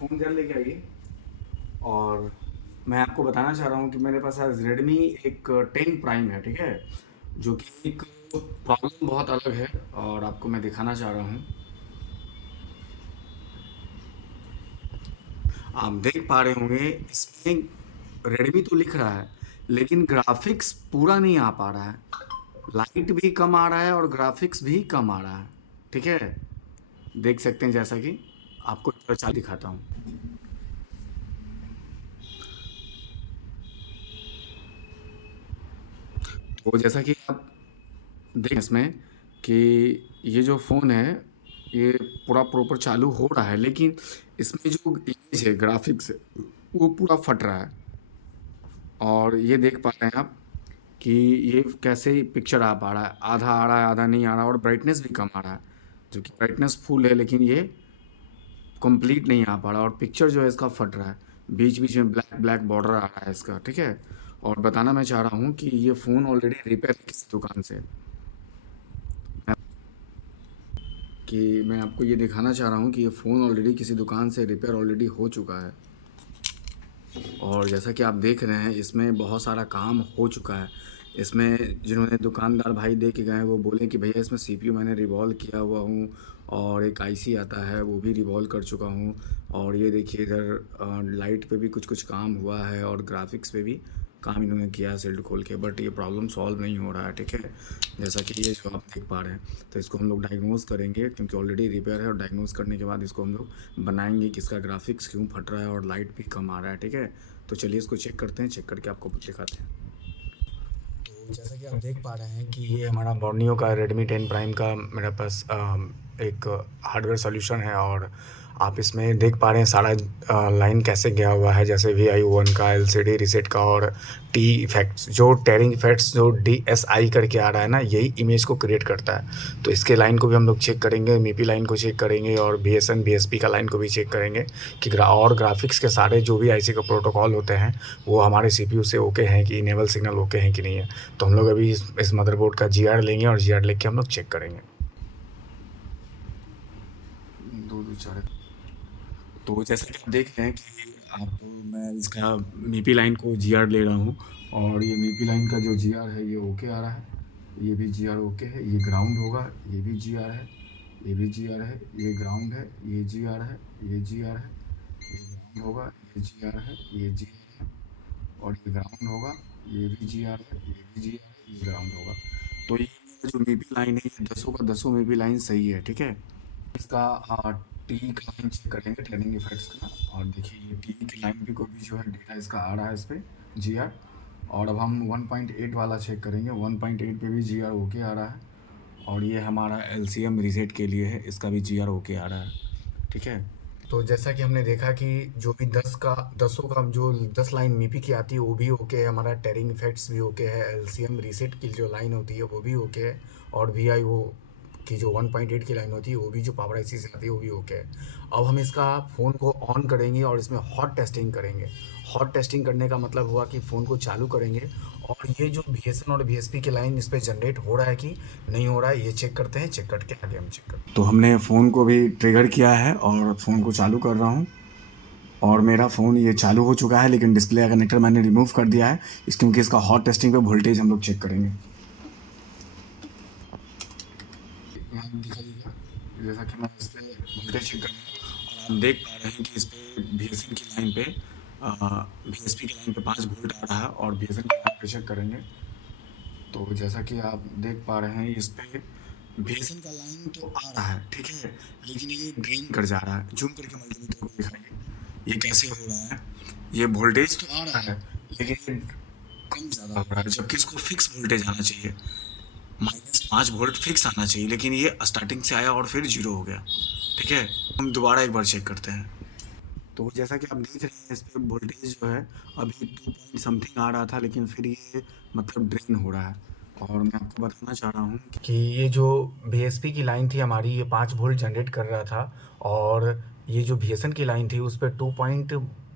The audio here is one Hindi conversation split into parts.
फ़ोन घर लेके आइए। और मैं आपको बताना चाह रहा हूँ कि मेरे पास आज रेडमी एक 10 प्राइम है, ठीक है? जो कि एक प्रॉब्लम बहुत अलग है और आपको मैं दिखाना चाह रहा हूँ। आप देख पा रहे होंगे इसमें रेडमी तो लिख रहा है, लेकिन ग्राफ़िक्स पूरा नहीं आ पा रहा है। लाइट भी कम आ रहा है और ग्राफ़िक्स भी कम आ रहा है, ठीक है? देख सकते हैं जैसा कि आपको एक बार चाल दिखाता हूँ। तो जैसा कि आप देखें इसमें कि ये जो फ़ोन है, ये पूरा प्रॉपर चालू हो रहा है, लेकिन इसमें जो इमेज है, ग्राफ़िक्स है, वो पूरा फट रहा है। और ये देख पा रहे हैं आप कि ये कैसे पिक्चर आ पा रहा है, आधा आ रहा है, आधा नहीं आ रहा और ब्राइटनेस भी कम आ रहा है। जो कि ब्राइटनेस फुल है, लेकिन ये कंप्लीट नहीं आ पा रहा और पिक्चर जो है इसका फट रहा है। बीच-बीच में ब्लैक ब्लैक बॉर्डर आ रहा है इसका, ठीक है? और बताना मैं चाह रहा हूँ कि ये फ़ोन ऑलरेडी रिपेयर है किसी दुकान से। कि मैं आपको ये दिखाना चाह रहा हूँ कि ये फ़ोन ऑलरेडी किसी दुकान से रिपेयर ऑलरेडी हो चुका है। और जैसा कि आप देख रहे हैं इसमें बहुत सारा काम हो चुका है। इसमें जिन्होंने दुकानदार भाई दे के गए हैं वो बोले कि भैया इसमें सीपीयू मैंने रिवॉल्व किया हुआ हूँ और एक आईसी आता है वो भी रिवॉल्व कर चुका हूँ। और ये देखिए इधर लाइट पे भी कुछ काम हुआ है और ग्राफिक्स पे भी काम इन्होंने किया है सील्ड खोल के, बट ये प्रॉब्लम सॉल्व नहीं हो रहा है, ठीक है? जैसा कि ये जो आप देख पा रहे हैं, तो इसको हम लोग डायग्नोज़ करेंगे क्योंकि ऑलरेडी रिपेयर है और डायग्नोज़ करने के बाद इसको हम लोग बनाएंगे कि इसका ग्राफिक्स क्यों फट रहा है और लाइट भी कम आ रहा है, ठीक है? तो चलिए इसको चेक करते हैं, चेक करके आपको दिखाते हैं। तो जैसा कि आप देख पा रहे हैं कि ये हमारा बोर्नियो का रेडमी 10 प्राइम का मेरे पास एक हार्डवेयर सॉल्यूशन है और आप इसमें देख पा रहे हैं सारा लाइन कैसे गया हुआ है, जैसे VI1 का, LCD रीसेट का और टी इफेक्ट्स, जो टेयरिंग इफेक्ट्स जो DSI करके आ रहा है ना, यही इमेज को क्रिएट करता है। तो इसके लाइन को भी हम लोग चेक करेंगे, MIPI लाइन को चेक करेंगे और BSN BSP का लाइन को भी चेक करेंगे कि और ग्राफिक्स के सारे जो भी आईसी का प्रोटोकॉल होते हैं वो हमारे CPU से ओके हैं कि इनेबल सिग्नल ओके हैं कि नहीं है। तो हम लोग अभी इस मदरबोर्ड का GR लेंगे और GR लेके हम लोग चेक करेंगे। दो दो चार। तो जैसा कि आप देख रहे हैं कि आप मैं इसका MIPI लाइन को GR ले रहा हूँ और ये MIPI लाइन का जो GR है ये ओके आ रहा है, ये भी GR ओके है, ये ग्राउंड होगा, ये भी GR है, ये भी GR है, ये ग्राउंड है, ये GR है, ये GR है, ये ग्राउंड होगा, ये GR है, ये GR है और ये ग्राउंड होगा, ये भी GR है, ये भी GR है, ये ग्राउंड होगा। तो ये मेरा जो MIPI लाइन है ये 10 का 10 MIPI लाइन सही है, ठीक है? इसका टी का लाइन चेक करेंगे ट्रेनिंग इफेक्ट्स का और देखिए ये टी की लाइन पे कोई भी जो है डेटा इसका आ रहा है इस पर GR। और अब हम 1.8 वाला चेक करेंगे, 1.8 पे भी GR ओके आ रहा है और ये हमारा LCM रीसेट के लिए है, इसका भी GR ओके आ रहा है, ठीक है? तो जैसा कि हमने देखा कि जो भी 10 का जो 10 लाइन MIPI की आती है वो भी ओके है, हमारा टेयरिंग इफेक्ट्स भी ओके है, LCM रीसेट की जो लाइन होती है वो भी ओके है और VIO की जो 1.8 की लाइन होती है वो भी जो पावर IC से आती है वो भी ओके है। अब हम इसका फ़ोन को ऑन करेंगे और इसमें हॉट टेस्टिंग करेंगे। हॉट टेस्टिंग करने का मतलब हुआ कि फ़ोन को चालू करेंगे और ये जो BSN और BSP की लाइन इस पर जनरेट हो रहा है कि नहीं हो रहा है ये चेक करते हैं, चेक करके आगे हम चेक करते हैं। तो हमने फ़ोन को भी ट्रिगर किया है और फ़ोन को चालू कर रहा हूँ और मेरा फ़ोन ये चालू हो चुका है, लेकिन डिस्प्ले का कनेक्टर मैंने रिमूव कर दिया है क्योंकि इसका हॉट टेस्टिंग पे वोल्टेज हम लोग चेक करेंगे। यहाँ दिखाइएगा जैसा कि मैं इस पर वोल्टेज चेक कर रहा हूँ और आप देख पा रहे हैं कि इस पर BSN की लाइन पे BSP की लाइन पे 5 वोल्ट आ रहा है और BSN की लाइन पे चेक करेंगे। तो जैसा कि आप देख पा रहे हैं इस पे BSN का लाइन तो आ रहा है, ठीक है, लेकिन ये ड्रेन कर जा रहा है। जूम करके मल्टीमीटर को दिखाइए ये कैसे हो रहा है। ये वोल्टेज तो आ रहा है लेकिन ये कम ज़्यादा हो रहा है, जबकि इसको फिक्स वोल्टेज आना चाहिए, -5 वोल्ट फिक्स आना चाहिए, लेकिन ये स्टार्टिंग से आया और फिर 0 हो गया, ठीक है? हम दोबारा एक बार चेक करते हैं। तो जैसा कि आप देख रहे हैं इस पे वोल्टेज जो है अभी 2 पॉइंट समथिंग आ रहा था, लेकिन फिर ये मतलब ड्रेन हो रहा है। और मैं आपको बताना चाह रहा हूँ कि ये जो BSP की लाइन थी हमारी ये 5 वोल्ट जनरेट कर रहा था और ये जो BSN की लाइन थी उस पे 2 पॉइंट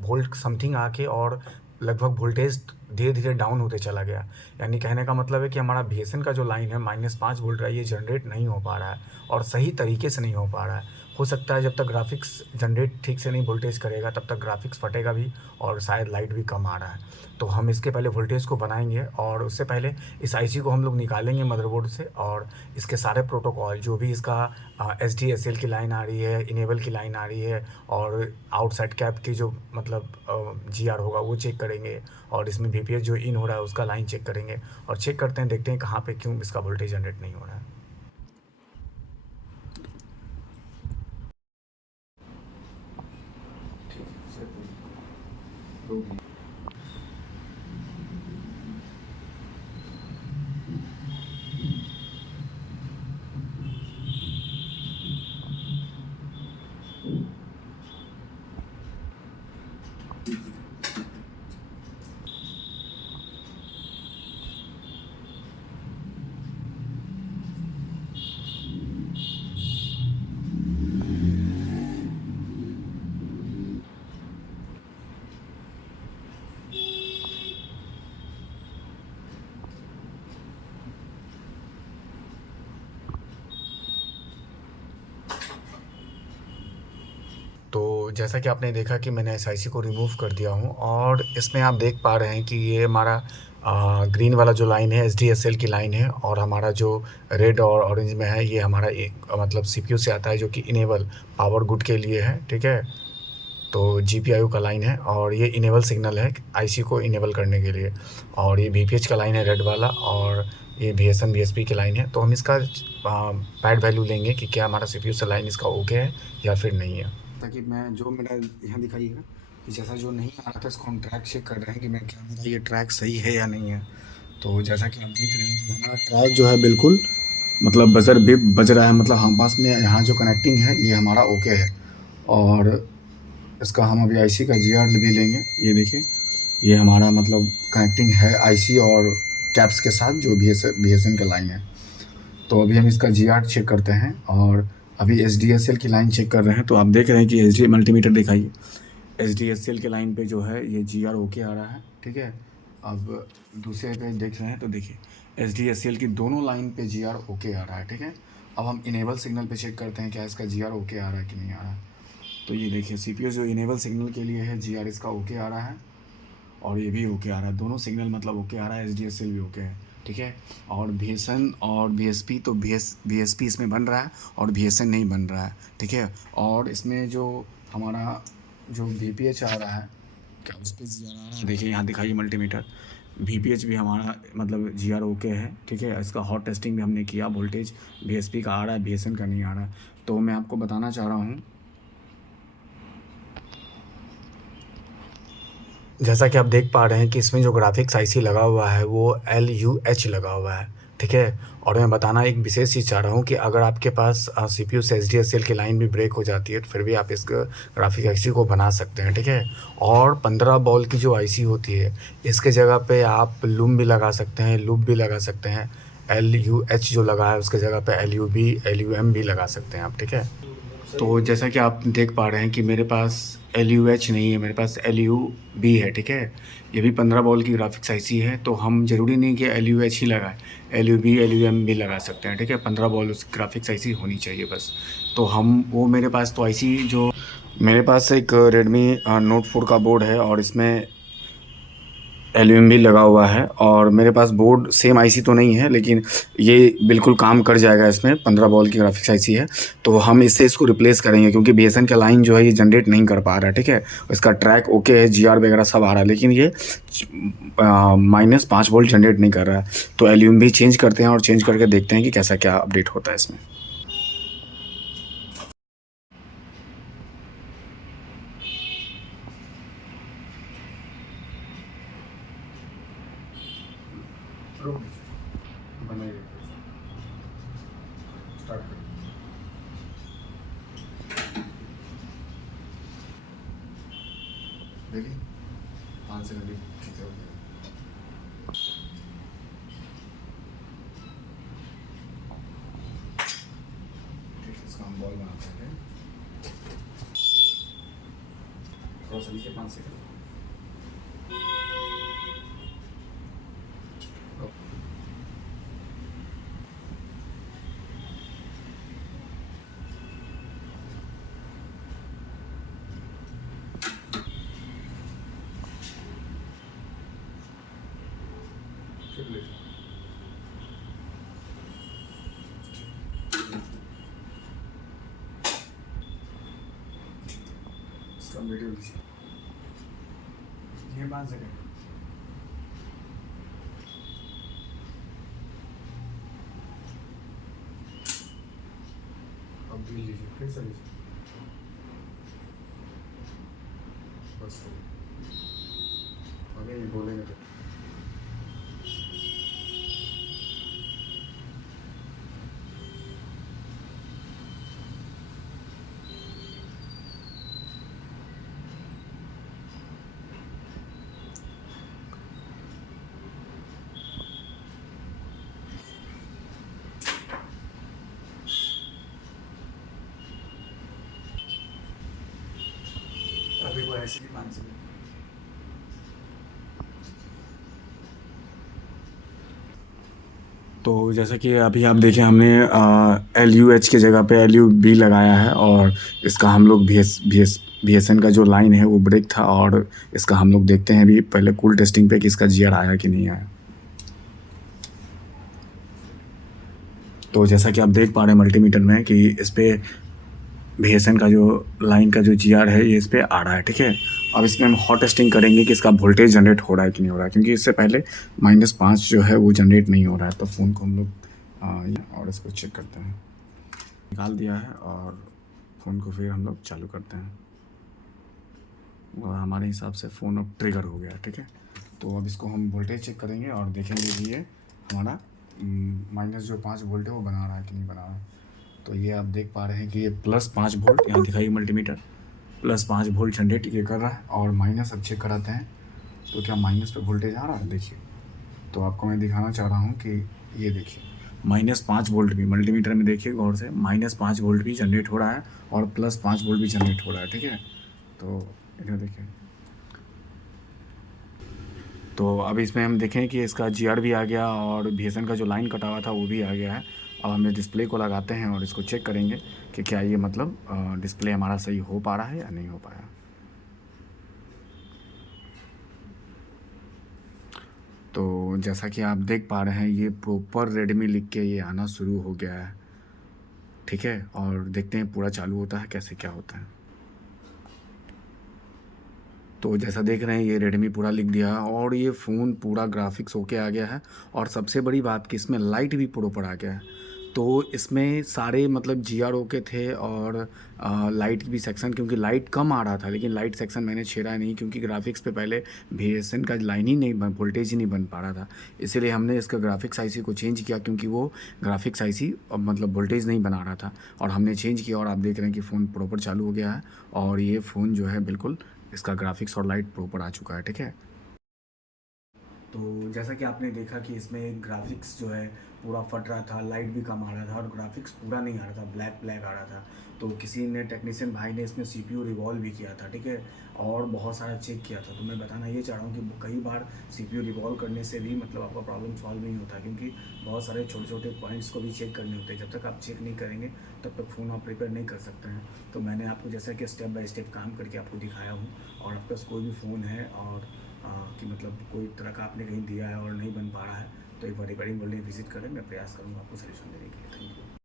वोल्ट समथिंग आके और लगभग वोल्टेज धीरे-धीरे डाउन होते चला गया। यानी कहने का मतलब है कि हमारा BSN का जो लाइन है -5 वोल्ट का ये जनरेट नहीं हो पा रहा है और सही तरीके से नहीं हो पा रहा है। हो सकता है जब तक ग्राफिक्स जनरेट ठीक से नहीं वोल्टेज करेगा तब तक ग्राफिक्स फटेगा भी और शायद लाइट भी कम आ रहा है। तो हम इसके पहले वोल्टेज को बनाएंगे और उससे पहले इस आईसी को हम लोग निकालेंगे मदरबोर्ड से और इसके सारे प्रोटोकॉल जो भी इसका एस डी एस एल की लाइन आ रही है, इनेबल की लाइन आ रही है और आउटसाइड कैप की जो मतलब जी आर होगा वो चेक करेंगे और इसमें वी पी एस जो इन हो रहा है उसका लाइन चेक करेंगे और चेक करते हैं, देखते हैं कहाँ पे क्यों इसका वोल्टेज जनरेट नहीं हो रहा है। ठीक है सर, कोई रोक नहीं। तो जैसा कि आपने देखा कि मैंने एसआईसी को रिमूव कर दिया हूँ और इसमें आप देख पा रहे हैं कि ये हमारा ग्रीन वाला जो लाइन है एसडीएसएल की लाइन है और हमारा जो रेड और ऑरेंज में है ये हमारा एक मतलब सीपीयू से आता है जो कि इनेबल पावर गुड के लिए है, ठीक है। तो जीपीआईओ का लाइन है और ये इनेबल सिग्नल है आईसी को इनेबल करने के लिए और ये वीपीएच का लाइन है रेड वाला और ये वीएसएन वीएसपी की लाइन है। तो हम इसका पैड वैल्यू लेंगे कि क्या हमारा सीपीयू से लाइन इसका ओके है या फिर नहीं है। ताकि मैं जो मेरा यहाँ दिखाइएगा कि जैसा जो नहीं आ रहा था इसको हम ट्रैक चेक कर रहे हैं कि मैं क्या मेरा ये ट्रैक सही है या नहीं है। तो जैसा कि आप देख रहे हैं कि हमारा ट्रैक जो है बिल्कुल मतलब बजर भी बज रहा है, मतलब हम पास में यहाँ जो कनेक्टिंग है ये हमारा ओके है। और इसका हम अभी आईसी का जीआर भी लेंगे। ये देखिए ये हमारा मतलब कनेक्टिंग है आईसी और कैप्स के साथ जो बीएसएन का लाइन है। तो अभी हम इसका जीआर चेक करते हैं और अभी एसडीएसएल की लाइन चेक कर रहे हैं। तो आप देख रहे हैं कि एसडी मल्टीमीटर दिखाइए, एसडीएसएल के लाइन पे जो है ये जीआर ओके आ रहा है, ठीक है। अब दूसरे पे देख रहे हैं तो देखिए एसडीएसएल की दोनों लाइन पे जीआर ओके आ रहा है, ठीक है। अब हम इनेबल सिग्नल पे चेक करते हैं क्या इसका जीआर ओके आ रहा है कि नहीं आ रहा है। तो ये देखिए सीपीयू जो इनेबल सिग्नल के लिए है जीआर इसका ओके आ रहा है और ये भी ओके आ रहा है, दोनों सिग्नल मतलब ओके आ रहा है, एसडीएसएल भी ओके है, ठीक है। और बीएसएन और बीएसपी तो बीएसपी इसमें बन रहा है और बीएसएन नहीं बन रहा है, ठीक है। और इसमें जो हमारा जो वीपीएच आ रहा है क्या उस पर जी आर आ रहा है, देखिए यहाँ दिखाइए मल्टीमीटर, वीपीएच भी हमारा मतलब जीआर ओके है, ठीक है। इसका हॉट टेस्टिंग भी हमने किया, वोल्टेज बीएसपी का आ रहा है, बीएसएन का नहीं आ रहा है। तो मैं आपको बताना चाह रहा हूँ जैसा कि आप देख पा रहे हैं कि इसमें जो ग्राफिक्स आईसी लगा हुआ है वो LUH लगा हुआ है, ठीक है। और मैं बताना एक विशेष चीज़ चाह रहा हूँ कि अगर आपके पास सीपीयू से एसडीएसएल की लाइन भी ब्रेक हो जाती है तो फिर भी आप इस ग्राफिक आईसी को बना सकते हैं, ठीक है। और 15 बॉल की जो आईसी होती है इसके जगह पे आप लूम भी लगा सकते हैं, लूप भी लगा सकते हैं। LUH जो लगा है उसके जगह पे LUB LUM भी लगा सकते हैं आप, ठीक है। तो जैसा कि आप देख पा रहे हैं कि मेरे पास LUH नहीं है, मेरे पास LUB है, ठीक है। ये भी 15 बॉल की ग्राफिक्स आईसी है, तो हम ज़रूरी नहीं कि LUH ही लगाएं, LUB LUM भी लगा सकते हैं, ठीक है। 15 बॉल उस ग्राफिक्स आईसी होनी चाहिए बस। तो हम वो मेरे पास तो आईसी जो मेरे पास एक रेडमी नोट 4 का बोर्ड है और इसमें एल्यूम भी लगा हुआ है और मेरे पास बोर्ड सेम आईसी तो नहीं है लेकिन ये बिल्कुल काम कर जाएगा, इसमें 15 बॉल की ग्राफिक्स आईसी है। तो हम इससे इसको रिप्लेस करेंगे क्योंकि बीएसएन का लाइन जो है ये जनरेट नहीं कर पा रहा है, ठीक है। इसका ट्रैक ओके है, जीआर वगैरह सब आ रहा है लेकिन ये -5 वोल्ट जनरेट नहीं कर रहा है। तो एल्यूम भी चेंज करते हैं और चेंज करके देखते हैं कि कैसा क्या अपडेट होता है इसमें। देखिए 5 सेकंड ठीक है। इसका हम बॉल बनाते हैं, थोड़ा सा लीजिए 5 सेकंड। इसका वीडियो लीजिए। ये 5 सेकंड। अब भी लीजिए, फिर से लीजिए। बस अभी नहीं बोलेंगे तो। अभी वो ऐसे ही 5 सेकंड। तो जैसा कि अभी आप देखें, हमने LUH की जगह पे LUB लगाया है, और इसका हम लोग BSN का जो लाइन है वो ब्रेक था, और इसका हम लोग देखते हैं अभी पहले कूल टेस्टिंग पे कि इसका GR आया कि नहीं आया। तो जैसा कि आप देख पा रहे हैं मल्टीमीटर में कि इस पर BSN का जो लाइन का जो GR है ये इस पर आ रहा है, ठीक है। अब इसमें हम हॉट टेस्टिंग करेंगे कि इसका वोल्टेज जनरेट हो रहा है कि नहीं हो रहा है, क्योंकि इससे पहले -5 जो है वो जनरेट नहीं हो रहा है। तो फ़ोन को हम लोग और इसको चेक करते हैं। निकाल दिया है और फ़ोन को फिर हम लोग चालू करते हैं, और हमारे हिसाब से फ़ोन अब ट्रिगर हो गया है, ठीक है। तो अब इसको हम वोल्टेज चेक करेंगे और देखेंगे कि ये हमारा -5 वोल्ट है वो बना रहा है कि नहीं बना रहा है। तो ये आप देख पा रहे हैं कि ये +5 वोल्ट यहाँ दिखाइए मल्टीमीटर, +5 वोल्ट जनरेट ये कर रहा है। और माइनस अब चेक कराते हैं, तो क्या माइनस पे वोल्टेज आ रहा है, देखिए। तो आपको मैं दिखाना चाह रहा हूँ कि ये देखिए -5 वोल्ट भी मल्टीमीटर में देखिए गौर से, -5 वोल्ट भी जनरेट हो रहा है और +5 वोल्ट भी जनरेट हो रहा है, ठीक है। तो इधर देखिए, तो अब इसमें हम देखें कि इसका GR भी आ गया और BSN का जो लाइन कटा हुआ था वो भी आ गया है। अब हम डिस्प्ले को लगाते हैं और इसको चेक करेंगे कि क्या ये मतलब डिस्प्ले हमारा सही हो पा रहा है या नहीं हो पाया। तो जैसा कि आप देख पा रहे हैं ये प्रॉपर रेडमी लिख के ये आना शुरू हो गया है, ठीक है। और देखते हैं पूरा चालू होता है कैसे क्या होता है। तो जैसा देख रहे हैं ये रेडमी पूरा लिख दिया है और ये फ़ोन पूरा ग्राफिक्स होके आ गया है, और सबसे बड़ी बात कि इसमें लाइट भी प्रॉपर आ गया है। तो इसमें सारे मतलब GR ओके थे, और लाइट भी सेक्शन, क्योंकि लाइट कम आ रहा था, लेकिन लाइट सेक्शन मैंने छेड़ा नहीं, क्योंकि ग्राफिक्स पे पहले BSN का लाइन ही नहीं बन, वोल्टेज ही नहीं बन पा रहा था। इसीलिए हमने इसका ग्राफिक्स IC को चेंज किया, क्योंकि वो ग्राफिक्स IC मतलब वोल्टेज नहीं बना रहा था, और हमने चेंज किया। और आप देख रहे हैं कि फ़ोन प्रॉपर चालू हो गया है, और ये फ़ोन जो है बिल्कुल इसका ग्राफिक्स और लाइट प्रॉपर आ चुका है, ठीक है। तो जैसा कि आपने देखा कि इसमें ग्राफिक्स जो है पूरा फट रहा था, लाइट भी कम आ रहा था, और ग्राफिक्स पूरा नहीं आ रहा था, ब्लैक ब्लैक आ रहा था। तो किसी ने टेक्नीशियन भाई ने इसमें CPU रिवॉल्व भी किया था, ठीक है, और बहुत सारा चेक किया था। तो मैं बताना ये चाह रहा हूँ कि कई बार CPU रिवॉल्व करने से भी मतलब आपका प्रॉब्लम सॉल्व नहीं होता, क्योंकि बहुत सारे छोटे छोटे पॉइंट्स को भी चेक करने होते हैं। जब तक आप चेक नहीं करेंगे तब तक फ़ोन आप रिपेयर नहीं कर सकते हैं। तो मैंने आपको जैसा कि स्टेप बाय स्टेप काम करके आपको दिखाया हूँ। और आपके पास कोई भी फ़ोन है और कि मतलब कोई तरह का आपने कहीं दिया है और नहीं बन पा रहा है, तो एक बार रिपेयरिंग वाले विजिट करें, मैं प्रयास करूँगा आपको सॉल्यूशन देने के लिए। Thank you.